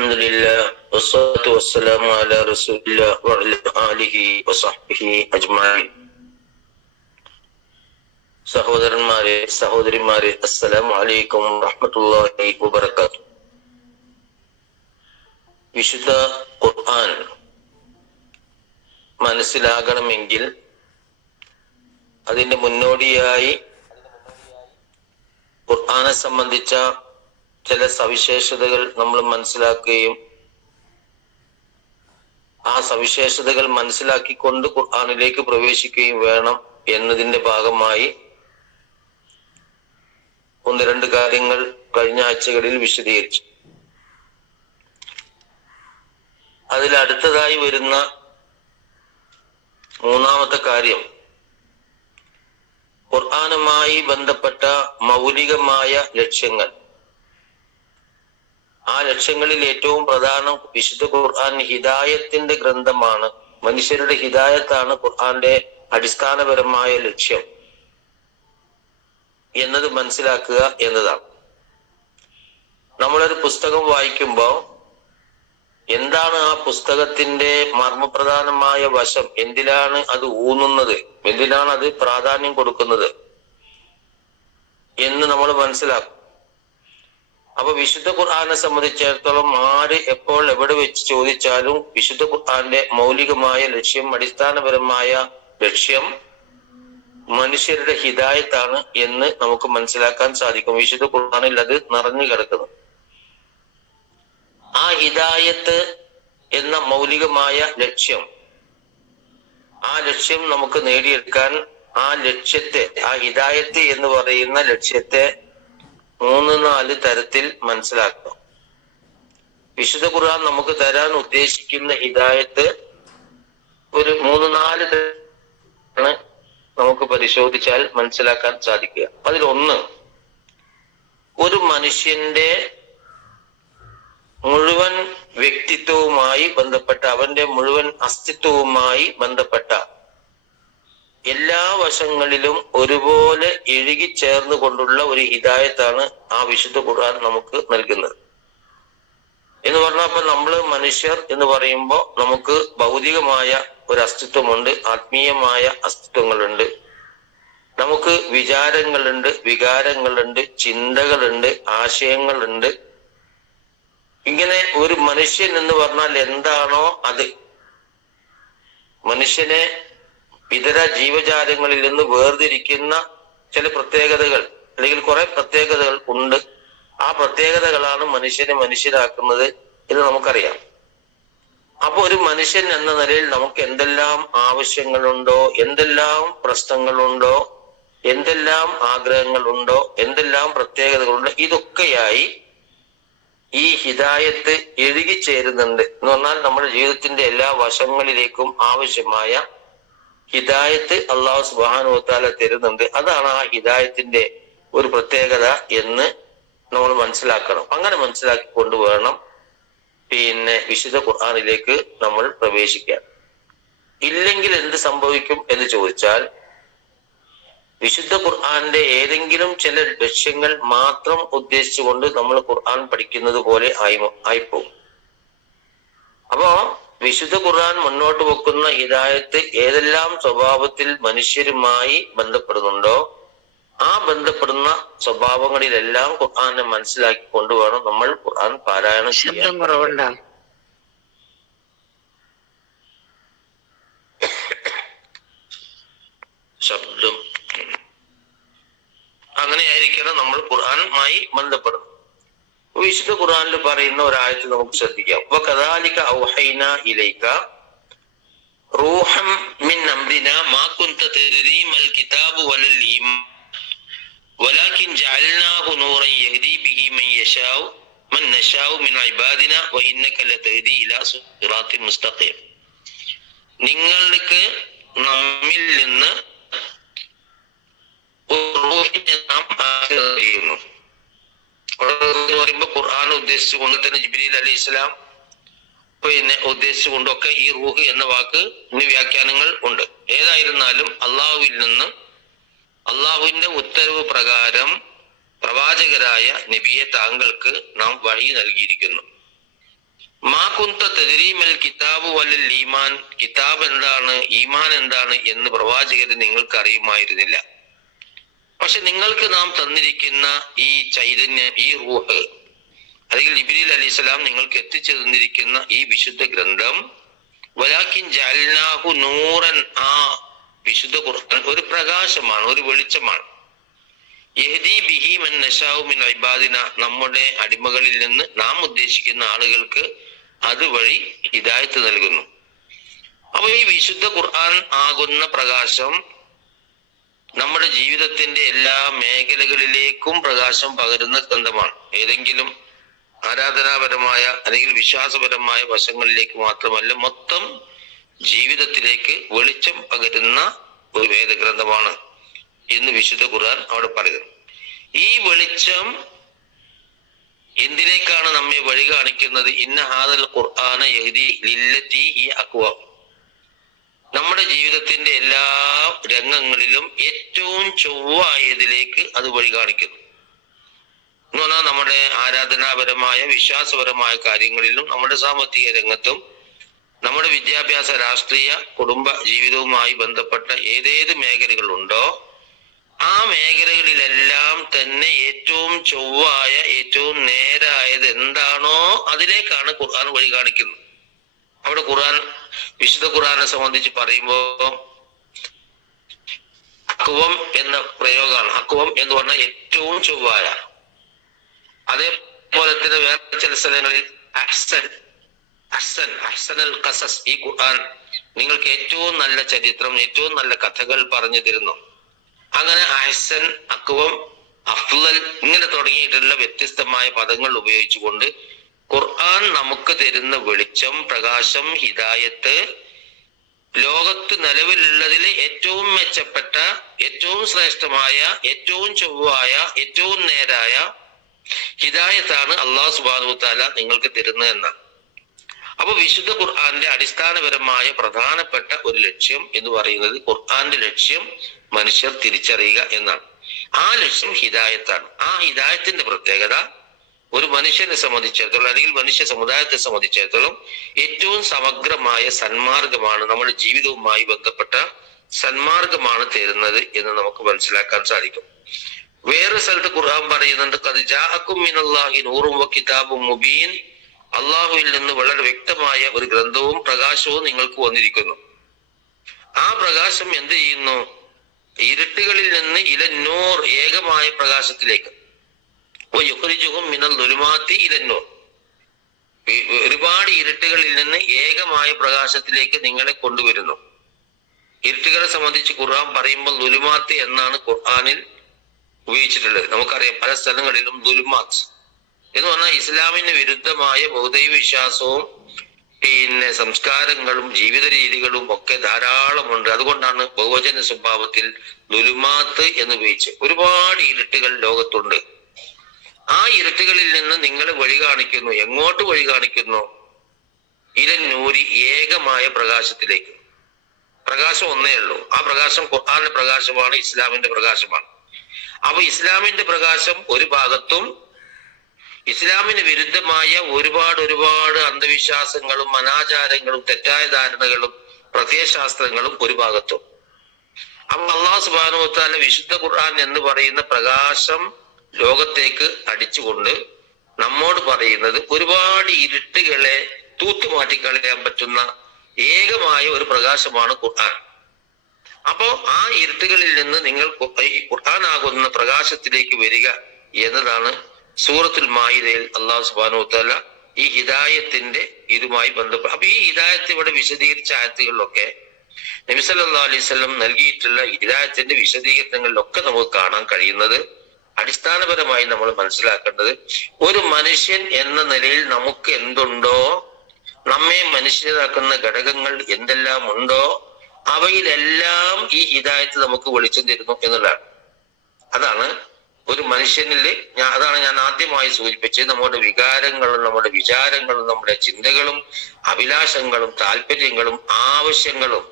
അൽഹംദുലില്ലാഹ് വസ്സലാത്തു വസ്സലാമു അലാ റസൂലില്ലാഹ് വഅലാ ആലിഹി വസഹ്ബിഹി അജ്മഈൻ. സഹോദരന്മാരെ, സഹോദരിമാരെ, അസ്സലാമു അലൈക്കും വറഹ്മത്തുള്ളാഹി വബറകാതുഹു. വിശുദ്ധ ഖുർആൻ മനസ്സിലാകണമെങ്കിൽ അതിന്റെ മുന്നോടിയായി ഖുർആനെ സംബന്ധിച്ച ചില സവിശേഷതകൾ നമ്മൾ മനസ്സിലാക്കുകയും ആ സവിശേഷതകൾ മനസ്സിലാക്കിക്കൊണ്ട് ഖുർആനിലേക്ക് പ്രവേശിക്കുകയും വേണം എന്നതിന്റെ ഭാഗമായി ഒന്ന് രണ്ട് കാര്യങ്ങൾ കഴിഞ്ഞ ആഴ്ചകളിൽ വിശദീകരിച്ചു. അതിൽ അടുത്തതായി വരുന്ന മൂന്നാമത്തെ കാര്യം ഖുർആനുമായി ബന്ധപ്പെട്ട മൗലികമായ ലക്ഷ്യങ്ങൾ. ആ ലക്ഷ്യങ്ങളിൽ ഏറ്റവും പ്രധാനം വിശുദ്ധ ഖുർആൻ ഹിദായത്തിന്റെ ഗ്രന്ഥമാണ്. മനുഷ്യരുടെ ഹിദായത്താണ് ഖുർആന്റെ അടിസ്ഥാനപരമായ ലക്ഷ്യം എന്നത് മനസ്സിലാക്കുക എന്നതാണ്. നമ്മളൊരു പുസ്തകം വായിക്കുമ്പോൾ എന്താണ് ആ പുസ്തകത്തിന്റെ മർമ്മപ്രധാനമായ വശം, എന്തിലാണ് അത് ഊന്നുന്നത്, എന്തിനാണ് അത് പ്രാധാന്യം കൊടുക്കുന്നത് എന്ന് നമ്മൾ മനസ്സിലാക്കും. അപ്പൊ വിശുദ്ധ ഖുർആനെ സംബന്ധിച്ചിടത്തോളം ആര് എപ്പോൾ എവിടെ വെച്ച് ചോദിച്ചാലും വിശുദ്ധ ഖുർആന്റെ മൗലികമായ ലക്ഷ്യം, അടിസ്ഥാനപരമായ ലക്ഷ്യം മനുഷ്യരുടെ ഹിദായത്താണ് എന്ന് നമുക്ക് മനസ്സിലാക്കാൻ സാധിക്കും. വിശുദ്ധ ഖുർആനിൽ അത് നിറഞ്ഞു കിടക്കുന്നു. ആ ഹിദായത്ത് എന്ന മൗലികമായ ലക്ഷ്യം, ആ ലക്ഷ്യം നമുക്ക് നേടിയെടുക്കാൻ ആ ലക്ഷ്യത്തെ, ആ ഹിദായത്ത് എന്ന് പറയുന്ന ലക്ഷ്യത്തെ 3-4 തരത്തിൽ മനസ്സിലാക്കണം. വിശുദ്ധ ഖുർആൻ നമുക്ക് തരാൻ ഉദ്ദേശിക്കുന്ന ഹിദായത്ത് ഒരു 3-4 നമുക്ക് പരിശോധിച്ചാൽ മനസ്സിലാക്കാൻ സാധിക്കുക. അതിലൊന്ന്, ഒരു മനുഷ്യന്റെ മുഴുവൻ വ്യക്തിത്വവുമായി ബന്ധപ്പെട്ട, അവന്റെ മുഴുവൻ അസ്തിത്വവുമായി ബന്ധപ്പെട്ട എല്ലാ വശങ്ങളിലും ഒരുപോലെ ഇഴുകിച്ചേർന്നു കൊണ്ടുള്ള ഒരു ഹിദായത്താണ് ആ വിശുദ്ധ ഖുർആൻ നമുക്ക് നൽകുന്നത്. എന്ന് പറഞ്ഞാൽ ഇപ്പൊ നമ്മള് മനുഷ്യർ എന്ന് പറയുമ്പോൾ നമുക്ക് ഭൗതികമായ ഒരു അസ്തിത്വമുണ്ട്, ആത്മീയമായ അസ്തിത്വങ്ങളുണ്ട്, നമുക്ക് വിചാരങ്ങളുണ്ട്, വികാരങ്ങളുണ്ട്, ചിന്തകളുണ്ട്, ആശയങ്ങളുണ്ട്. ഇങ്ങനെ ഒരു മനുഷ്യൻ എന്ന് പറഞ്ഞാൽ എന്താണോ അത്, മനുഷ്യനെ ഇതര ജീവജാലങ്ങളിൽ നിന്ന് വേർതിരിക്കുന്ന ചില പ്രത്യേകതകൾ അല്ലെങ്കിൽ കുറെ പ്രത്യേകതകൾ ഉണ്ട്. ആ പ്രത്യേകതകളാണ് മനുഷ്യനെ മനുഷ്യരാക്കുന്നത് എന്ന് നമുക്കറിയാം. അപ്പൊ ഒരു മനുഷ്യൻ എന്ന നിലയിൽ നമുക്ക് എന്തെല്ലാം ആവശ്യങ്ങളുണ്ടോ, എന്തെല്ലാം പ്രശ്നങ്ങളുണ്ടോ, എന്തെല്ലാം ആഗ്രഹങ്ങളുണ്ടോ, എന്തെല്ലാം പ്രത്യേകതകളുണ്ടോ, ഇതൊക്കെയായി ഈ ഹിദായത്ത് എഴുകിച്ചേരുന്നുണ്ട്. എന്ന് പറഞ്ഞാൽ നമ്മുടെ ജീവിതത്തിന്റെ എല്ലാ വശങ്ങളിലേക്കും ആവശ്യമായ ഹിദായത്ത് അല്ലാഹു സുബ്ഹാനഹു വ തആല തരുന്നുണ്ട്. അതാണ് ആ ഹിദായത്തിന്റെ ഒരു പ്രത്യേകത എന്ന് നമ്മൾ മനസ്സിലാക്കണം. അങ്ങനെ മനസ്സിലാക്കിക്കൊണ്ട് വേണം വിശുദ്ധ ഖുർആനിലേക്ക് നമ്മൾ പ്രവേശിക്കാൻ. ഇല്ലെങ്കിൽ എന്ത് സംഭവിക്കും എന്ന് ചോദിച്ചാൽ, വിശുദ്ധ ഖുർആന്റെ ഏതെങ്കിലും ചില ലക്ഷ്യങ്ങൾ മാത്രം ഉദ്ദേശിച്ചുകൊണ്ട് നമ്മൾ ഖുർആൻ പഠിക്കുന്നത് പോലെ ആയിപ്പോകും. അപ്പോ വിശുദ്ധ ഖുർആൻ മുന്നോട്ട് വെക്കുന്ന ഹിദായത്ത് ഏതെല്ലാം സ്വഭാവത്തിൽ മനുഷ്യരുമായി ബന്ധപ്പെടുന്നുണ്ടോ ആ ബന്ധപ്പെടുന്ന സ്വഭാവങ്ങളിലെല്ലാം ഖുർആനെ മനസ്സിലാക്കി കൊണ്ടുവേണം നമ്മൾ ഖുർആൻ പാരായണം ചെയ്യാൻ. ശബ്ദം അങ്ങനെയായിരിക്കണം നമ്മൾ ഖുർആനുമായി ബന്ധപ്പെടുന്നത്. വിശുദ്ധ ഖുർആനിൽ പറയുന്ന ഒരായത്ത് നമുക്ക് ശ്രദ്ധിക്കാം. വകദാലിക ഔഹൈന ഇലൈക റൂഹം മിൻ അംരിനാ മാ കുൻത തദ്രീ മൽ കിതാബു വലൽ ഈമാൻ വലാകിൻ ജഅൽനാഹു നൂറൻ യഹ്ദി ബിഹി മൻ നശാഉ മിൻ ഇബാദിനാ വഇന്നക ലതഹ്ദി ഇലാ സിറാത്തിൻ മുസ്തഖീം. നിങ്ങൾക്ക് നമ്മിൽ നിന്ന് റൂഹിനെ നാം ആഗ്രഹിക്കുന്നു. പറയുമ്പോ ഖുർആൻ ഉദ്ദേശിച്ചുകൊണ്ട് തന്നെ ജിബ്രീൽ അലൈഹിസ്സലാം ഉദ്ദേശിച്ചുകൊണ്ടൊക്കെ ഈ റൂഹ് എന്ന വാക്ക് വ്യാഖ്യാനങ്ങൾ ഉണ്ട്. ഏതായിരുന്നാലും അള്ളാഹുവിൽ നിന്ന് അള്ളാഹുവിന്റെ ഉത്തരവ് പ്രകാരം പ്രവാചകരായ നബിയെ താങ്കൾക്ക് നാം വഹി നൽകിയിരിക്കുന്നു. മാ കുന്ത തദ്രീമൽ കിതാബ് വലൽ ഈമാൻ, കിതാബ് എന്താണ് ഈമാൻ എന്താണ് എന്ന് പ്രവാചകര് നിങ്ങൾക്ക് അറിയുമായിരുന്നില്ല. പക്ഷെ നിങ്ങൾക്ക് നാം തന്നിരിക്കുന്ന ഈ ചൈതന്യം, ഈ റൂഹ്, അല്ലെങ്കിൽ ജിബ്രീൽ അലൈഹിസ്സലാം നിങ്ങൾക്ക് എത്തിച്ചു തന്നിരിക്കുന്ന ഈ വിശുദ്ധ ഗ്രന്ഥം, വലാകിൻ ജഅൽനാഹു നൂറൻ, ആ വിശുദ്ധ ഖുർആൻ ഒരു പ്രകാശമാണ്, ഒരു വെളിച്ചമാണ്. യഹ്ദി ബിഹി മൻ നശാഉ മിൻ ഇബാദിന, നമ്മുടെ അടിമകളിൽ നിന്ന് നാം ഉദ്ദേശിക്കുന്ന ആളുകൾക്ക് അതുവഴി ഹിദായത്ത് നൽകുന്നു. അപ്പൊ ഈ വിശുദ്ധ ഖുർആൻ ആകുന്ന പ്രകാശം നമ്മുടെ ജീവിതത്തിന്റെ എല്ലാ മേഖലകളിലേക്കും പ്രകാശം പകരുന്ന ഗ്രന്ഥമാണ്. ഏതെങ്കിലും ആരാധനാപരമായ അല്ലെങ്കിൽ വിശ്വാസപരമായ വശങ്ങളിലേക്ക് മാത്രമല്ല, മൊത്തം ജീവിതത്തിലേക്ക് വെളിച്ചം പകരുന്ന ഒരു വേദഗ്രന്ഥമാണ് എന്ന് വിശുദ്ധ ഖുർആൻ അവിടെ പറയുന്നു. ഈ വെളിച്ചം എന്തിലേക്കാണ് നമ്മെ വഴി കാണിക്കുന്നത്? ഇന്ന ഹാദൽ ഖുർആന യഹ്ദി ലില്ലതി ഹി അഖ്വം, നമ്മുടെ ജീവിതത്തിന്റെ എല്ലാ രംഗങ്ങളിലും ഏറ്റവും ചൊവ്വായതിലേക്ക് അത് വഴി കാണിക്കുന്നു എന്ന് പറഞ്ഞാൽ, നമ്മുടെ ആരാധനാപരമായ വിശ്വാസപരമായ കാര്യങ്ങളിലും, നമ്മുടെ സാമ്പത്തിക രംഗത്തും, നമ്മുടെ വിദ്യാഭ്യാസ, രാഷ്ട്രീയ, കുടുംബ ജീവിതവുമായി ബന്ധപ്പെട്ട ഏതേത് മേഖലകളുണ്ടോ ആ മേഖലകളിലെല്ലാം തന്നെ ഏറ്റവും ചൊവ്വായ, ഏറ്റവും നേരായത് എന്താണോ അതിലേക്കാണ് ഖുർആൻ വഴി കാണിക്കുന്നത്. അവിടെ ഖുർആൻ, വിശുദ്ധ ഖുർആനെ സംബന്ധിച്ച് പറയുമ്പോൾ അക്വം എന്ന പ്രയോഗമാണ്. അക്വം എന്ന് പറഞ്ഞാൽ ഏറ്റവും ചൊവ്വായ. അതേപോലെ തന്നെ വേറെ ചില സ്ഥലങ്ങളിൽ അഹ്സൻ, അഹ്സൻ, അഹ്സനൽ ഖസസ്, ഈ ഖുർആൻ നിങ്ങൾക്ക് ഏറ്റവും നല്ല ചരിത്രം, ഏറ്റവും നല്ല കഥകൾ പറഞ്ഞു തരുന്നു. അങ്ങനെ അഹ്സൻ, അക്വം, അഫ്ളൽ ഇങ്ങനെ തുടങ്ങിയിട്ടുള്ള വ്യത്യസ്തമായ പദങ്ങൾ ഉപയോഗിച്ചുകൊണ്ട് ഖുർആൻ നമുക്ക് തരുന്ന വെളിച്ചം, പ്രകാശം, ഹിദായത്ത്, ലോകത്ത് നിലവിലുള്ളതിലെ ഏറ്റവും മെച്ചപ്പെട്ട, ഏറ്റവും ശ്രേഷ്ഠമായ, ഏറ്റവും ചൊവ്വായ, ഏറ്റവും നേരായ ഹിദായത്താണ് അല്ലാഹു സുബ്ഹാനഹു വ തആല നിങ്ങൾക്ക് തരുന്നത് എന്നാണ്. അപ്പൊ വിശുദ്ധ ഖുർആന്റെ അടിസ്ഥാനപരമായ പ്രധാനപ്പെട്ട ഒരു ലക്ഷ്യം എന്ന് പറയുന്നത്, ഖുർആന്റെ ലക്ഷ്യം മനുഷ്യർ തിരിച്ചറിയുക എന്നാണ്. ആ ലക്ഷ്യം ഹിദായത്താണ്. ആ ഹിദായത്തിന്റെ പ്രത്യേകത ഒരു മനുഷ്യനെ സംബന്ധിച്ചിടത്തോളം, അല്ലെങ്കിൽ മനുഷ്യ സമുദായത്തെ സംബന്ധിച്ചിടത്തോളം ഏറ്റവും സമഗ്രമായ സന്മാർഗമാണ്, നമ്മുടെ ജീവിതവുമായി ബന്ധപ്പെട്ട സന്മാർഗമാണ് തരുന്നത് എന്ന് നമുക്ക് മനസ്സിലാക്കാൻ സാധിക്കും. വേറെ സ്ഥലത്ത് ഖുർആൻ പറയുന്നുണ്ട്, ഖദ് ജാഅക്കും മിനല്ലാഹി നൂറും വ കിതാബും മുബീൻ, അള്ളാഹുവിൽ നിന്ന് വളരെ വ്യക്തമായ ഒരു ഗ്രന്ഥവും പ്രകാശവും നിങ്ങൾക്ക് വന്നിരിക്കുന്നു. ആ പ്രകാശം എന്ത് ചെയ്യുന്നു? ഇരുട്ടുകളിൽ നിന്ന് ഇലന്നൂർ, ഏകമായ പ്രകാശത്തിലേക്ക്, മിനൽ ദുലുമാത്തി ഇലന്നൂർ, ഒരുപാട് ഇരുട്ടുകളിൽ നിന്ന് ഏകമായ പ്രകാശത്തിലേക്ക് നിങ്ങളെ കൊണ്ടുവരുന്നു. ഇരുട്ടുകളെ സംബന്ധിച്ച് ഖുർആൻ പറയുമ്പോൾ ദുലുമാത്ത് എന്നാണ് ഖുർആനിൽ ഉപയോഗിച്ചിട്ടുള്ളത്. നമുക്കറിയാം പല സ്ഥലങ്ങളിലും ദുലുമാത്ത് എന്ന് പറഞ്ഞാൽ ഇസ്ലാമിന് വിരുദ്ധമായ ബഹുദൈവ വിശ്വാസവും സംസ്കാരങ്ങളും ജീവിത രീതികളും ഒക്കെ ധാരാളമുണ്ട്. അതുകൊണ്ടാണ് ബഹുവചന സ്വഭാവത്തിൽ ദുലുമാത്ത് എന്ന് ഉപയോഗിച്ച്. ഒരുപാട് ഇരുട്ടുകൾ ലോകത്തുണ്ട്. ആ ഇരുട്ടുകളിൽ നിന്ന് നിങ്ങളെ വഴി കാണിക്കുന്നു. എങ്ങോട്ട് വഴി കാണിക്കുന്നു? ഇലന്നൂരി, ഏകമായ പ്രകാശത്തിലേക്ക്. പ്രകാശം ഒന്നേ ഉള്ളൂ. ആ പ്രകാശം ഖുർആന്റെ പ്രകാശമാണ്, ഇസ്ലാമിന്റെ പ്രകാശമാണ്. അപ്പൊ ഇസ്ലാമിന്റെ പ്രകാശം ഒരു ഭാഗത്തും, ഇസ്ലാമിന് വിരുദ്ധമായ ഒരുപാട് അന്ധവിശ്വാസങ്ങളും അനാചാരങ്ങളും തെറ്റായ ധാരണകളും പ്രത്യയശാസ്ത്രങ്ങളും ഒരു ഭാഗത്തും. അപ്പൊ അല്ലാഹു സുബ്ഹാനഹു വ തആല വിശുദ്ധ ഖുർആൻ എന്ന് പറയുന്ന പ്രകാശം ലോകത്തേക്ക് അടിച്ചുകൊണ്ട് നമ്മോട് പറയുന്നത്, ഒരുപാട് ഇരുട്ടുകളെ തൂത്തുമാറ്റിക്കളയാൻ പറ്റുന്ന ഏകമായ ഒരു പ്രകാശമാണ് ഖുർആൻ. അപ്പോ ആ ഇരുട്ടുകളിൽ നിന്ന് നിങ്ങൾ ഖുർആൻ ആകുന്ന പ്രകാശത്തിലേക്ക് വരിക എന്നതാണ് സൂറത്തുൽ മാഇദയിൽ അല്ലാഹു സുബ്ഹാനഹു വ തആല ഈ ഹിദായത്തിന്റെ ഇതുമായി ബന്ധപ്പെട്ട. അപ്പൊ ഈ ഹിദായത്ത് ഇവിടെ വിശദീകരിച്ച ആയത്തുകളിലൊക്കെ നബി സല്ലല്ലാഹു അലൈഹി വസല്ലം നൽകിയിട്ടുള്ള ഹിദായത്തിന്റെ വിശദീകരണങ്ങളിലൊക്കെ നമുക്ക് കാണാൻ കഴിയുന്നത്, അടിസ്ഥാനപരമായി നമ്മൾ മനസ്സിലാക്കേണ്ടത്, ഒരു മനുഷ്യൻ എന്ന നിലയിൽ നമുക്ക് എന്തുണ്ടോ, നമ്മെ മനുഷ്യരാക്കുന്ന ഘടകങ്ങൾ എന്തെല്ലാം ഉണ്ടോ, അവയിലെല്ലാം ഈ ഹിദായത്ത് നമുക്ക് വെളിച്ചം തരുന്നു എന്നുള്ളതാണ്. അതാണ് ഒരു മനുഷ്യനില്, അതാണ് ഞാൻ ആദ്യമായി സൂചിപ്പിച്ചത്. നമ്മുടെ വികാരങ്ങളും നമ്മുടെ വിചാരങ്ങളും നമ്മുടെ ചിന്തകളും അഭിലാഷങ്ങളും താല്പര്യങ്ങളും ആവശ്യങ്ങളും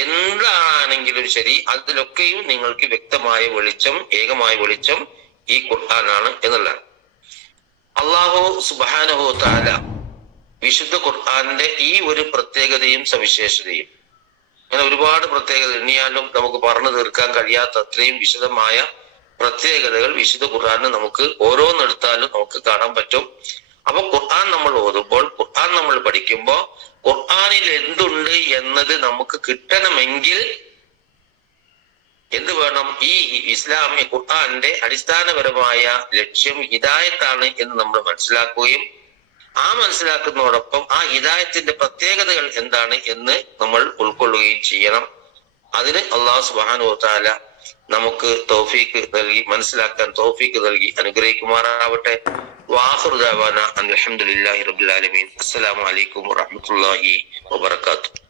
എന്താണെങ്കിലും ശരി, അതിലൊക്കെയും നിങ്ങൾക്ക് വ്യക്തമായ വെളിച്ചം, ഏകമായ വെളിച്ചം ഈ ഖുർആനാണ് എന്നുള്ളതാണ്. അല്ലാഹു സുബ്ഹാനഹു വ തആല വിശുദ്ധ ഖുർആന്റെ ഈ ഒരു പ്രത്യേകതയും സവിശേഷതയും, അങ്ങനെ ഒരുപാട് പ്രത്യേകത എണ്ണിയാലും നമുക്ക് പറഞ്ഞു തീർക്കാൻ കഴിയാത്ത അത്രയും വിശദമായ പ്രത്യേകതകൾ വിശുദ്ധ ഖുർആന് നമുക്ക് ഓരോന്നെടുത്താലും നമുക്ക് കാണാൻ പറ്റും. അപ്പൊ ഖുർആൻ നമ്മൾ ഓതുമ്പോൾ, ഖുർആൻ നമ്മൾ പഠിക്കുമ്പോൾ ഖുർആനിൽ എന്തുണ്ട് എന്നത് നമുക്ക് കിട്ടണമെങ്കിൽ എന്ത് വേണം? ഈ ഇസ്ലാമിക ഖുർആന്റെ അടിസ്ഥാനപരമായ ലക്ഷ്യം ഹിദായത്താണ് എന്ന് നമ്മൾ മനസ്സിലാക്കുകയും ആ മനസ്സിലാക്കുന്നതോടൊപ്പം ആ ഹിദായത്തിന്റെ പ്രത്യേകതകൾ എന്താണ് എന്ന് നമ്മൾ ഉൾക്കൊള്ളുകയും ചെയ്യണം. അതിന് അല്ലാഹു സുബ്ഹാനഹു വ തആല നമുക്ക് തൗഫീഖ് നൽകി, മനസ്സിലാക്കാൻ തൗഫീഖ് നൽകി അനുഗ്രഹിക്കുമാറാവട്ടെ. വആഖിറു ദഅവാന അൽഹംദുലില്ലാഹി റബ്ബിൽ ആലമീൻ. അസ്സലാമു അലൈക്കും വറഹ്മത്തുള്ളാഹി വബറകാതുഹു.